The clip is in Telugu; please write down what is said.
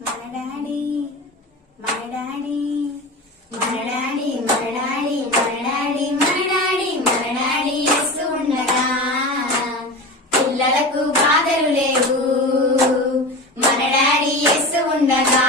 మన డాడీ మన డాడీ మన డాడీ మన డాడీ మన డాడీ మన డాడీ మన డాడీ యేసు ఉండగా పిల్లలకు బాధలు లేవు మన డాడీ యేసు ఉండగా